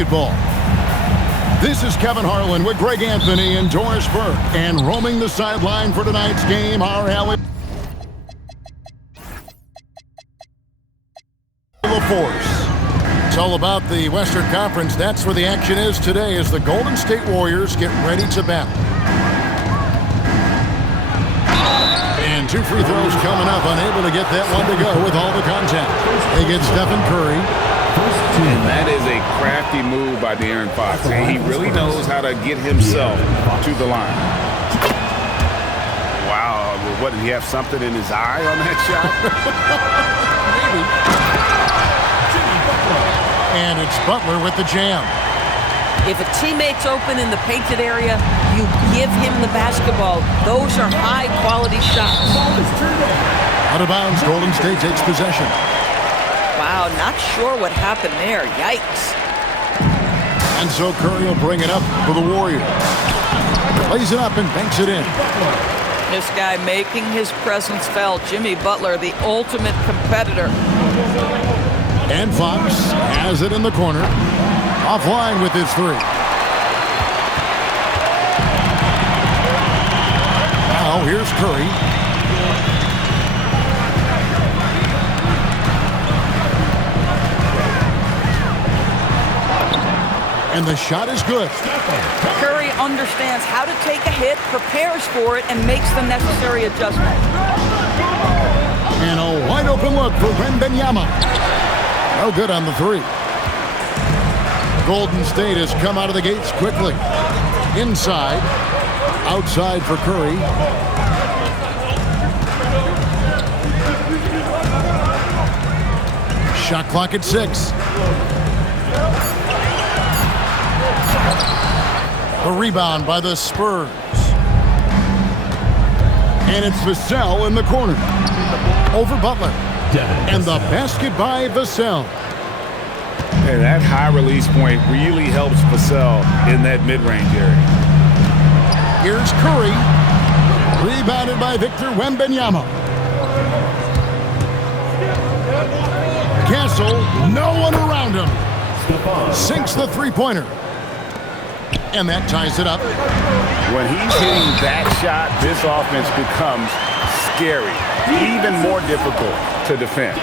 basketball. This is Kevin Harlan with Greg Anthony and Doris Burke. And roaming the sideline for tonight's game, our alley. The Force. It's all about the Western Conference. That's where the action is today as the Golden State Warriors get ready to battle. And 2 free throws coming up. Unable to get that one to go with all the contact. They get Stephen Curry. And that is a crafty move by De'Aaron Fox. And he really knows how to get himself to the line. Wow. What, did he have something in his eye on that shot? Maybe. And it's Butler with the jam. If a teammate's open in the painted area, you give him the basketball. Those are high-quality shots. Out of bounds, Golden State takes possession. Wow, not sure what happened there. Yikes. And so Curry will bring it up for the Warriors. Plays it up and banks it in. This guy making his presence felt. Jimmy Butler, the ultimate competitor. And Fox has it in the corner. Offline with his 3. Now here's Curry. And the shot is good. Curry understands how to take a hit, prepares for it, and makes the necessary adjustment. And a wide open look for Wembanyama. No good on the 3. Golden State has come out of the gates quickly. Inside. Outside for Curry. Shot clock at 6. The rebound by the Spurs. And it's Vassell in the corner. Over Butler. And the basket by Vassell. And that high release point really helps Vassell in that mid-range area. Here's Curry. Rebounded by Victor Wembanyama. Castle, no one around him. Sinks the three-pointer. And that ties it up. When he's hitting that shot, this offense becomes scary, even more difficult to defend.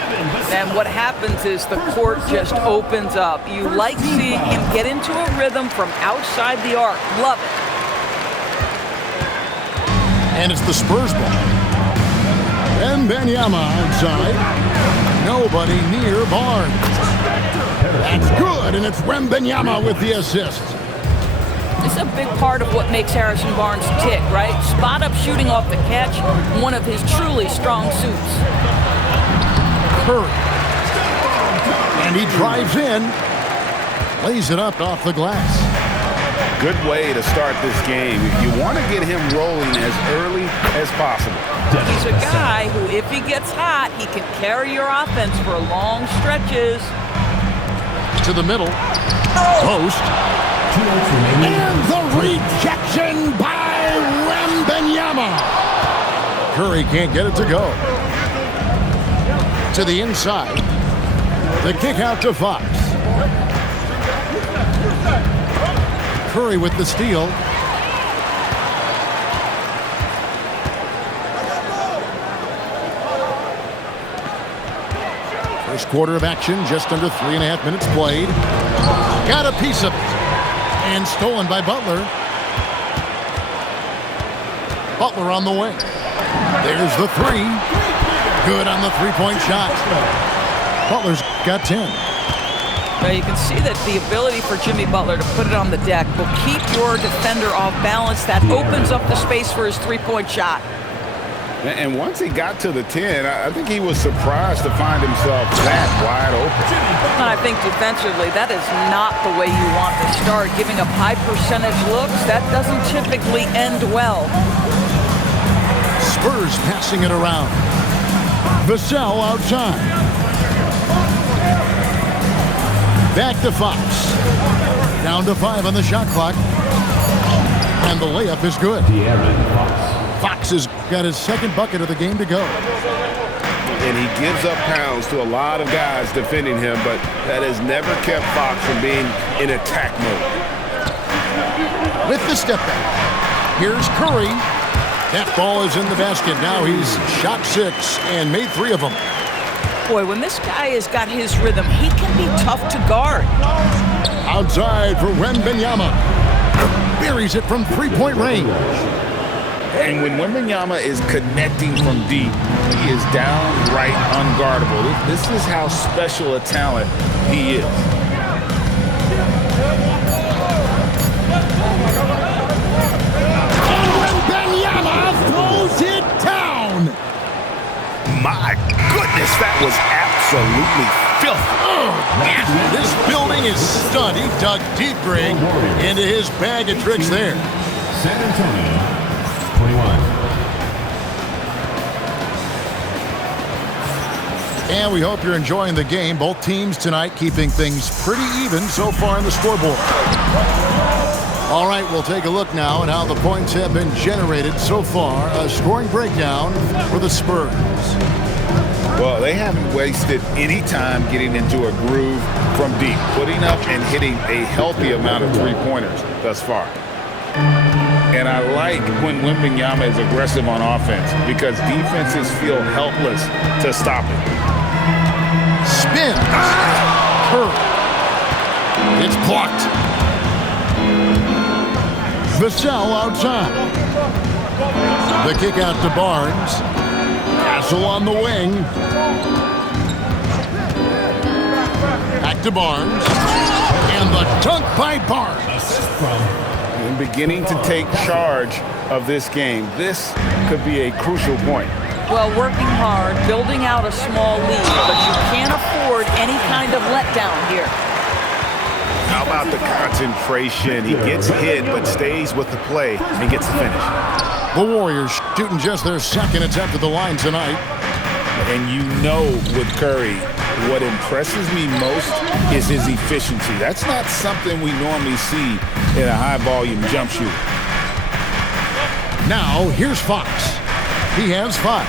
And what happens is the court just opens up. You like seeing him get into a rhythm from outside the arc. Love it. And it's the Spurs ball. Wembanyama outside. Nobody near Barnes. That's good, and it's Wembanyama with the assist. It's a big part of what makes Harrison Barnes tick, right? Spot-up shooting off the catch, one of his truly strong suits. Curry. And he drives in. Lays it up off the glass. Good way to start this game. If you want to get him rolling as early as possible. He's a guy who, if he gets hot, he can carry your offense for long stretches. To the middle. Post. And the rejection by Wembanyama. Curry can't get it to go. To the inside. The kick out to Fox. Curry with the steal. First quarter of action, just under 3.5 minutes played. Got a piece of it. And stolen by Butler. Butler on the wing. There's the 3. Good on the three-point shot. Butler's got 10. Now you can see that the ability for Jimmy Butler to put it on the deck will keep your defender off balance. That opens up the space for his three-point shot. And once he got to the 10, I think he was surprised to find himself that wide open. And I think defensively, that is not the way you want to start. Giving up high percentage looks, that doesn't typically end well. Spurs passing it around. Vassell outside. Back to Fox. Down to 5 on the shot clock. And the layup is good. Fox has got his second bucket of the game to go. and he gives up pounds to a lot of guys defending him, but that has never kept Fox from being in attack mode. With the step back, here's Curry. That ball is in the basket. Now he's shot 6 and made 3 of them. Boy, when this guy has got his rhythm, he can be tough to guard. Outside for Wembanyama. Buries it from 3-point range. And when Wembanyama is connecting from deep, he is downright unguardable. This is how special a talent he is. Wembanyama throws it down. My goodness, that was absolutely filthy. This building is stunned. He dug deep, Greg, into his bag of tricks there. San Antonio, 21. And we hope you're enjoying the game. Both teams tonight keeping things pretty even so far in the scoreboard. All right, we'll take a look now at how the points have been generated so far. A scoring breakdown for the Spurs. Well, they haven't wasted any time getting into a groove from deep, putting up and hitting a healthy amount of three-pointers thus far. And I like when Wembanyama is aggressive on offense because defenses feel helpless to stop it. Spins. Curry. It's blocked. Vassell outside. The kick out to Barnes. Castle on the wing. Back to Barnes. And the dunk by Barnes. And beginning to take charge of this game. This could be a crucial point. Well, working hard, building out a small lead, but you can't afford any kind of letdown here. How about the concentration? He gets hit but stays with the play and gets the finish. The Warriors shooting just their second attempt at the line tonight. And you know with Curry, what impresses me most is his efficiency. That's not something we normally see in a high-volume jump shooter. Now, here's Fox. He has 5.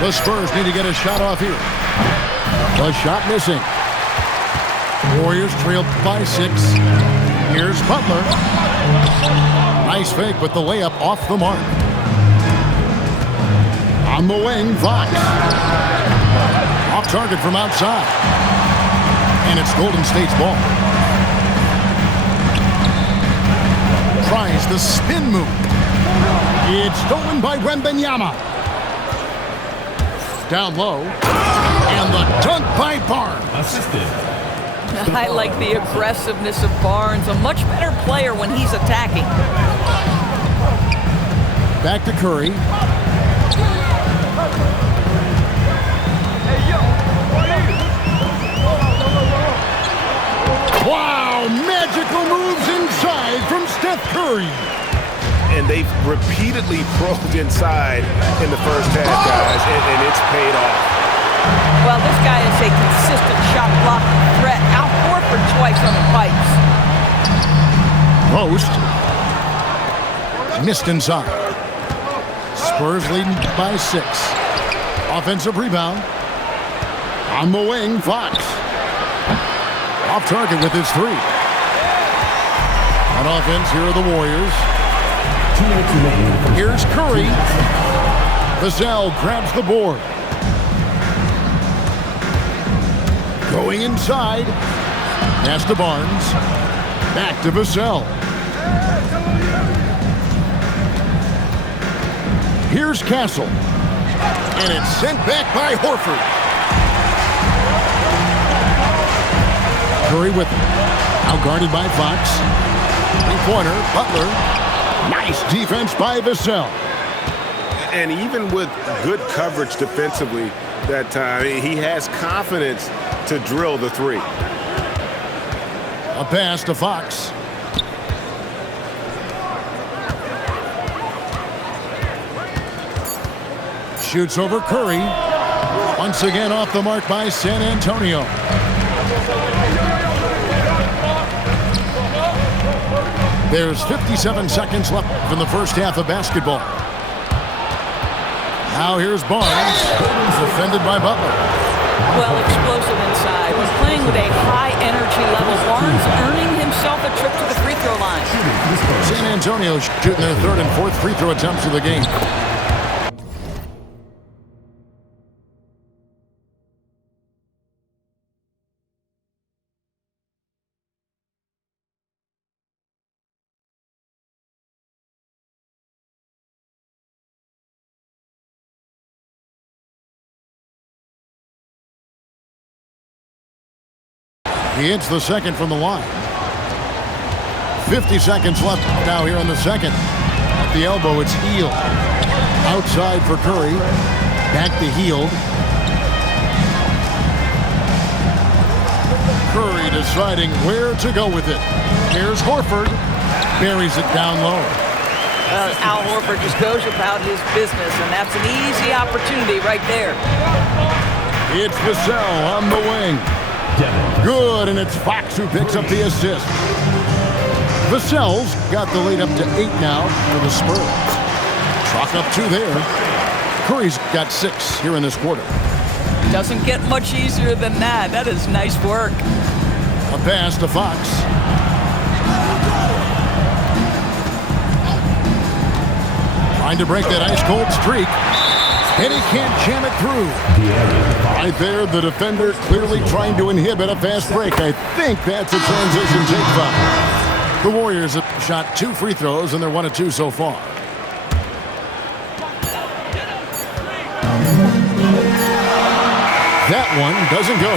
The Spurs need to get a shot off here. The shot missing. Warriors trailed by 6. Here's Butler. Nice fake, but the layup off the mark. On the wing, Fox. Off target from outside. And it's Golden State's ball. Tries the spin move. It's stolen by Wembanyama. Down low. And the dunk by Barnes. Assisted. I like the aggressiveness of Barnes. A much better player when he's attacking. Back to Curry. Wow, magical moves inside from Steph Curry. And they've repeatedly probed inside in the first half, guys, and it's paid off. Well, this guy is a consistent shot blocking threat. Out Horford twice on the pipes. Post. Missed inside. Spurs leading by 6. Offensive rebound. On the wing, Fox. Off target with his 3. On offense, here are the Warriors. Here's Curry. Vassell grabs the board. Going inside. Pass to Barnes. Back to Vassell. Here's Castle. And it's sent back by Horford. Curry with it. Now guarded by Fox. Three-pointer, Butler. Nice defense by Vassell. And even with good coverage defensively that time, he has confidence to drill the 3. A pass to Fox. Shoots over Curry. Once again off the mark by San Antonio. There's 57 seconds left in the first half of basketball. Now here's Barnes, defended by Butler. Well, explosive inside. When playing with a high energy level, Barnes earning himself a trip to the free throw line. San Antonio shooting their third and fourth free throw attempts of the game. He hits the second from the line. 50 seconds left now here in the second. At the elbow, it's Hield. Outside for Curry. Back to Hield. Curry deciding where to go with it. Here's Horford. Buries it down low. Al Horford just goes about his business, and that's an easy opportunity right there. It's Vassell on the wing. Good, and it's Fox who picks up the assist. Vassell's got the lead up to 8 now for the Spurs. Chalk up 2 there. Curry's got 6 here in this quarter. Doesn't get much easier than that. That is nice work. A pass to Fox. Trying to break that ice-cold streak. And he can't jam it through. Right there, the defender clearly trying to inhibit a fast break. I think that's a transition take foul. The Warriors have shot 2 free throws, and they're 1 of 2 so far. That one doesn't go.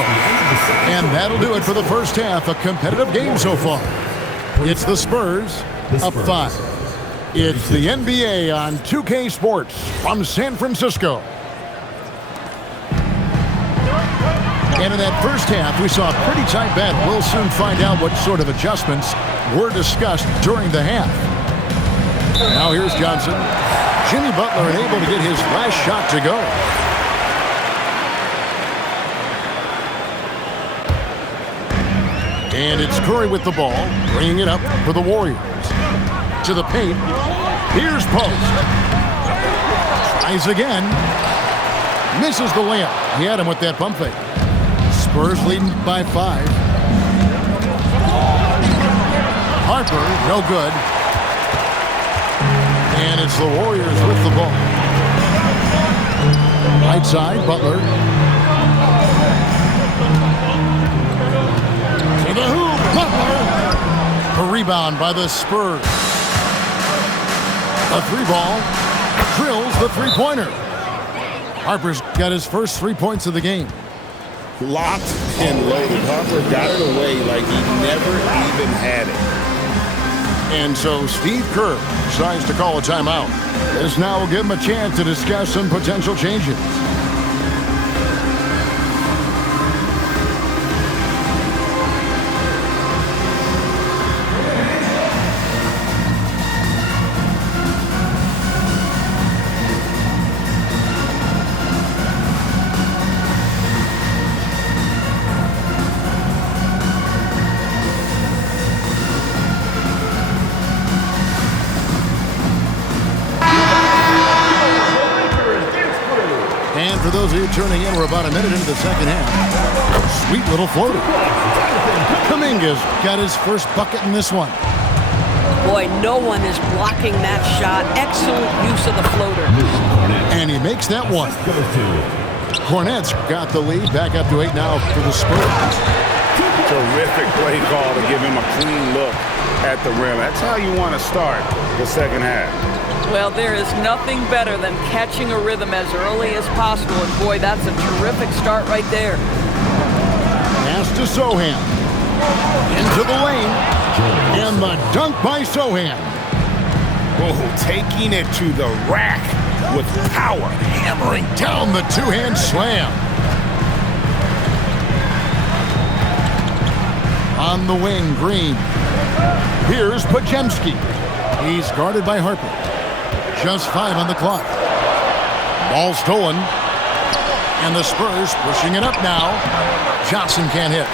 And that'll do it for the first half. A competitive game so far. It's the Spurs up 5. It's the NBA on 2K Sports from San Francisco. And in that first half, we saw a pretty tight battle. We'll soon find out what sort of adjustments were discussed during the half. Now here's Johnson. Jimmy Butler unable to get his last shot to go. And it's Curry with the ball, bringing it up for the Warriors. To the paint. Here's Post. Tries again. Misses the layup. He had him with that pump fake. Spurs leading by 5. Harper, no good. And it's the Warriors with the ball. Right side, Butler. To the hoop, Butler. A rebound by the Spurs. A 3-ball drills the 3-pointer. Harper's got his first 3 points of the game. Locked and loaded. Harper got it away like he never even had it. And so Steve Kerr decides to call a timeout. This now will give him a chance to discuss some potential changes. For those of you tuning in, we're about a minute into the second half. Sweet little floater. Kuminga's got his first bucket in this one. Boy, no one is blocking that shot. Excellent use of the floater. And he makes that one. Cornette's got the lead. Back up to 8 now for the Spurs. Terrific play call to give him a clean look at the rim. That's how you want to start the second half. Well, there is nothing better than catching a rhythm as early as possible. And boy, that's a terrific start right there. Pass to Sohan. Into the lane. And the dunk by Sohan. Oh, taking it to the rack with power. Hammering down the 2-hand slam. On the wing, Green. Here's Podziemski. He's guarded by Harper. Just 5 on the clock. Ball stolen. And the Spurs pushing it up now. Johnson can't hit.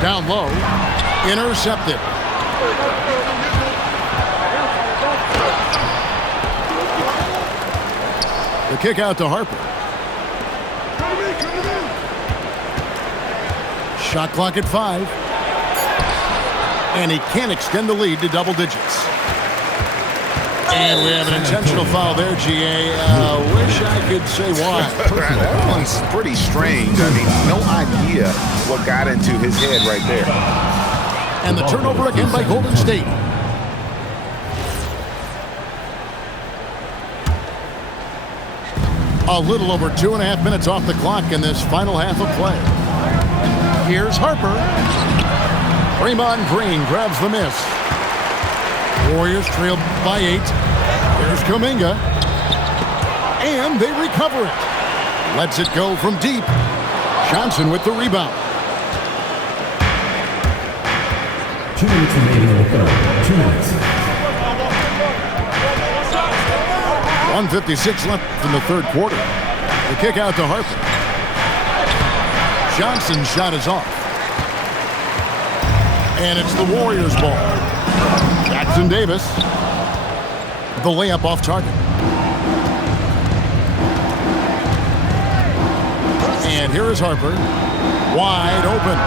Down low. Intercepted. kick out to Harper. Shot clock at 5. And he can't extend the lead to double digits. And we have an intentional foul there, GA. Wish I could say why. That one's pretty strange. I mean, no idea what got into his head right there. And the turnover again by Golden State. A little over 2.5 minutes off the clock in this final half of play. Here's Harper. Draymond Green grabs the miss. Warriors trail by 8. Here's Kuminga. And they recover it. Lets it go from deep. Johnson with the rebound. 2 minutes remaining in the third. 2 minutes. 1:56 left in the third quarter. The kick out to Harper. Johnson's shot is off. And it's the Warriors' ball. Jackson Davis. The layup off target. And here is Harper. Wide open.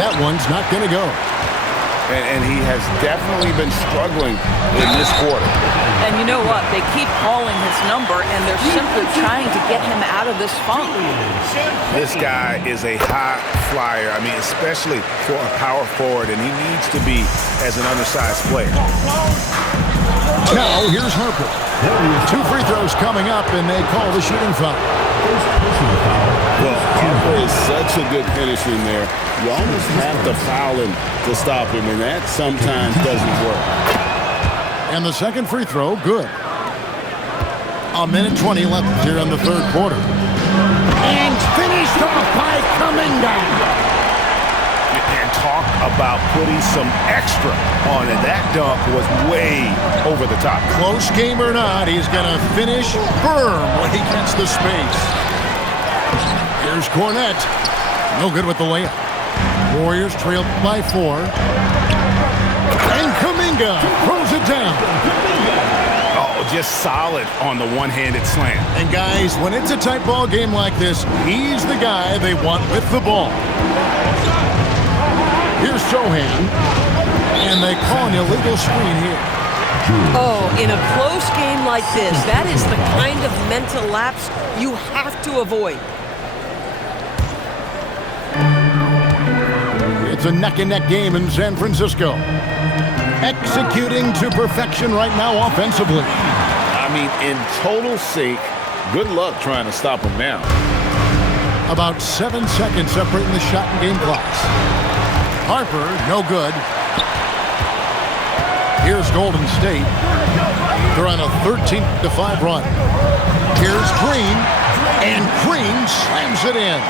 That one's not going to go. And he has definitely been struggling in this quarter. And you know what? They keep calling his number, and they're simply trying to get him out of this funk. This guy is a high flyer. I mean, especially for a power forward, and he needs to be as an undersized player. Now, here's Harper. 2 free throws coming up, and they call the shooting foul. Well, Harper is such a good finisher in there. You almost have to foul him to stop him, and that sometimes doesn't work. And the second free throw, good. 1:20 left here in the third quarter. And finished off by Kuminga. And talk about putting some extra on it. That dunk was way over the top. Close game or not, he's going to finish firm when he gets the space. Here's Cornette. No good with the layup. Warriors trailed by 4. And Kuminga throws it down. Oh, just solid on the one-handed slam. And guys, when it's a tight ball game like this, he's the guy they want with the ball. Here's Sohan. And they call an illegal screen here. Oh, in a close game like this, that is the kind of mental lapse you have to avoid. It's a neck-and-neck game in San Francisco. Executing to perfection right now offensively. I mean, in total sync, good luck trying to stop him now. About 7 seconds separating the shot and game clocks. Harper, no good. Here's Golden State. They're on a 13-5 run. Here's Green, and Green slams it in.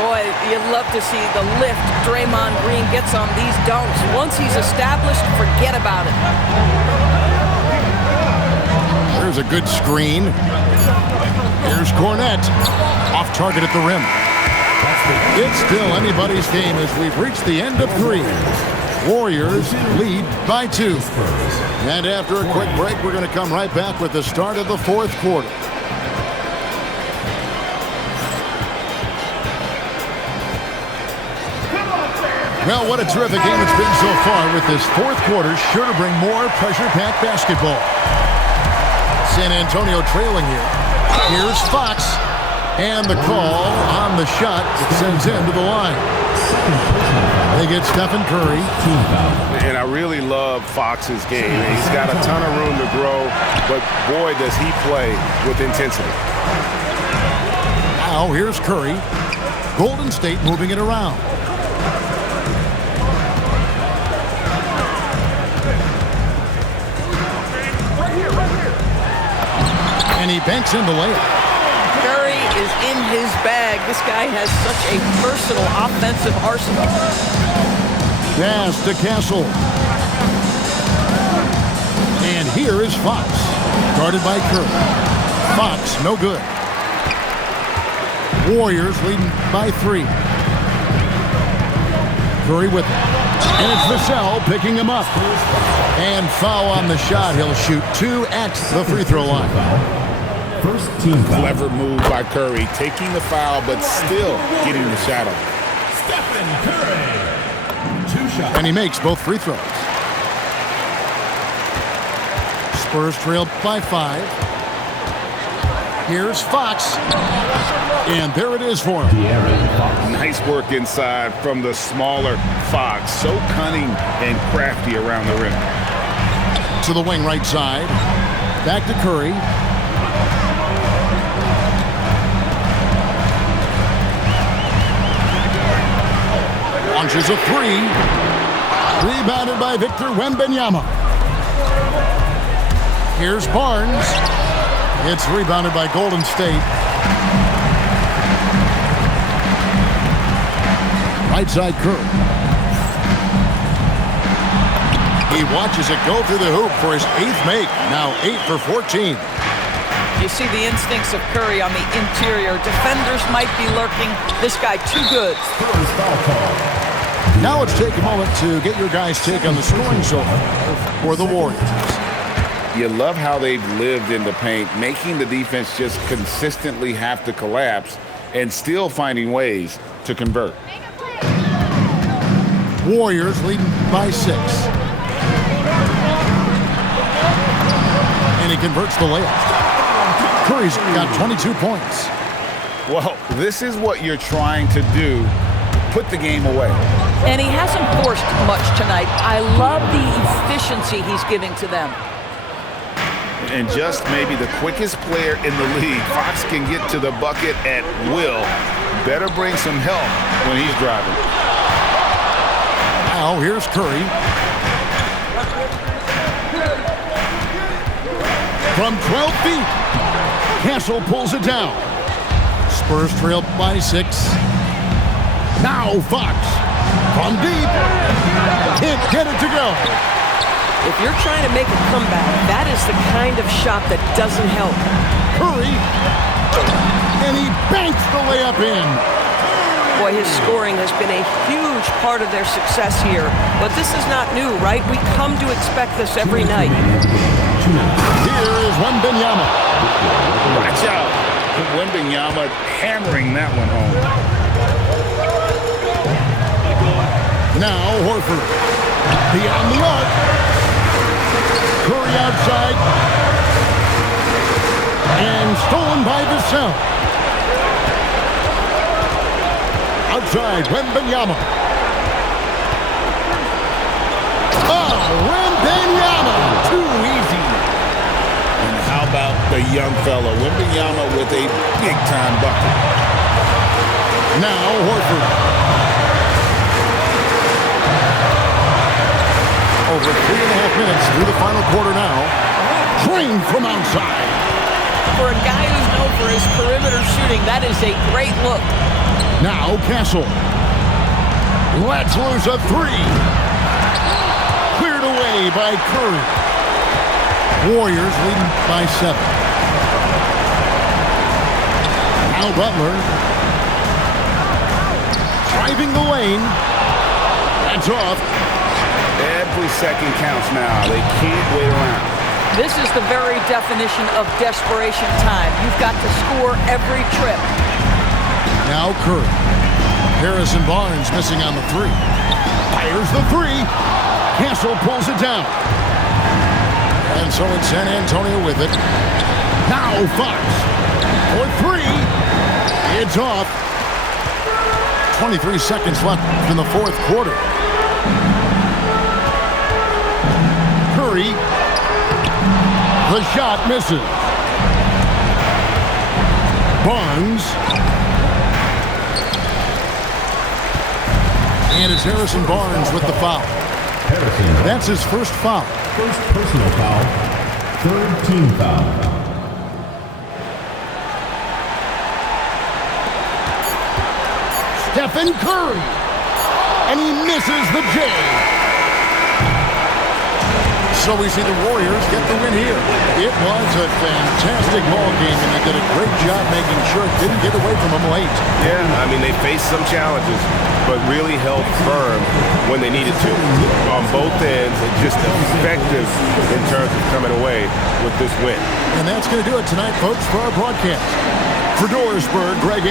Boy, you'd love to see the lift Draymond Green gets on these dunks. Once he's established, forget about it. There's a good screen. Here's Cornette. Off target at the rim. It's still anybody's game as we've reached the end of 3. Warriors lead by 2. And after a quick break, we're going to come right back with the start of the fourth quarter. Well, what a terrific game it's been so far, with this fourth quarter sure to bring more pressure-packed basketball. San Antonio trailing here. Here's Fox. And the call on the shot that sends him to the line. They get Stephen Curry. And I really love Fox's game. He's got a ton of room to grow, but boy, does he play with intensity. Now, here's Curry. Golden State moving it around. And he banks in the layup. Curry is in his bag. This guy has such a versatile offensive arsenal. Pass to Castle. And here is Fox. Guarded by Curry. Fox, no good. Warriors leading by 3. Curry with it. And it's Vassell picking him up. And foul on the shot. He'll shoot 2 at the free throw line. First team foul. Clever move by Curry, taking the foul, but still getting the shot off. Stephen Curry. 2 shots. And he makes both free throws. Spurs trail by 5. Here's Fox. And there it is for him. Nice work inside from the smaller Fox. So cunning and crafty around the rim. To the wing right side. Back to Curry. Launches a 3. Rebounded by Victor Wembanyama. Here's Barnes. It's rebounded by Golden State. Right side Curry. He watches it go through the hoop for his 8th make. Now 8 for 14. You see the instincts of Curry on the interior. Defenders might be lurking. This guy too good. Spurs foul call. Now let's take a moment to get your guys' take on the scoring so far for the Warriors. You love how they've lived in the paint, making the defense just consistently have to collapse and still finding ways to convert. Warriors leading by 6. And he converts the layup. Curry's got 22 points. Well, this is what you're trying to do, put the game away. And he hasn't forced much tonight. I love the efficiency he's giving to them. And just maybe the quickest player in the league, Fox can get to the bucket at will. Better bring some help when he's driving. Now here's Curry. From 12 feet, Castle pulls it down. Spurs trail by 6. Now Fox from deep. Can't get it to go. If you're trying to make a comeback, that is the kind of shot that doesn't help. Curry. And he banks the layup in. Boy, his scoring has been a huge part of their success here. But this is not new, right? We come to expect this every night. Here is Wembanyama. Watch out. Wembanyama hammering that one home. Now Horford. Beyond the arc. Curry outside. And stolen by Vassell. Outside, Wembanyama. Oh, Wembanyama. Too easy. And how about the young fella, Wembanyama, with a big-time bucket. Now Horford. Over 3.5 minutes through the final quarter now. Trained from outside. For a guy who's known for his perimeter shooting, that is a great look. Now Castle. Let's lose a 3. Cleared away by Curry. Warriors leading by 7. Now Butler. Driving the lane. That's off. Every second counts now. They can't wait around. This is the very definition of desperation time. You've got to score every trip. Now Curry. Harrison Barnes missing on the 3. Fires the 3. Castle pulls it down. And so it's San Antonio with it. Now Fox. For 3. It's off. 23 seconds left in the 4th quarter. Curry. The shot misses. Barnes. And it's Harrison Barnes with the foul. That's his first foul. First personal foul. Third team foul. Stephen Curry. And he misses the J. So we see the Warriors get the win here. It was a fantastic ball game, and they did a great job making sure it didn't get away from them late. Yeah, I mean, they faced some challenges. but really held firm when they needed to. On both ends, just effective in terms of coming away with this win. And that's going to do it tonight, folks, for our broadcast. For Dorsberg, Greg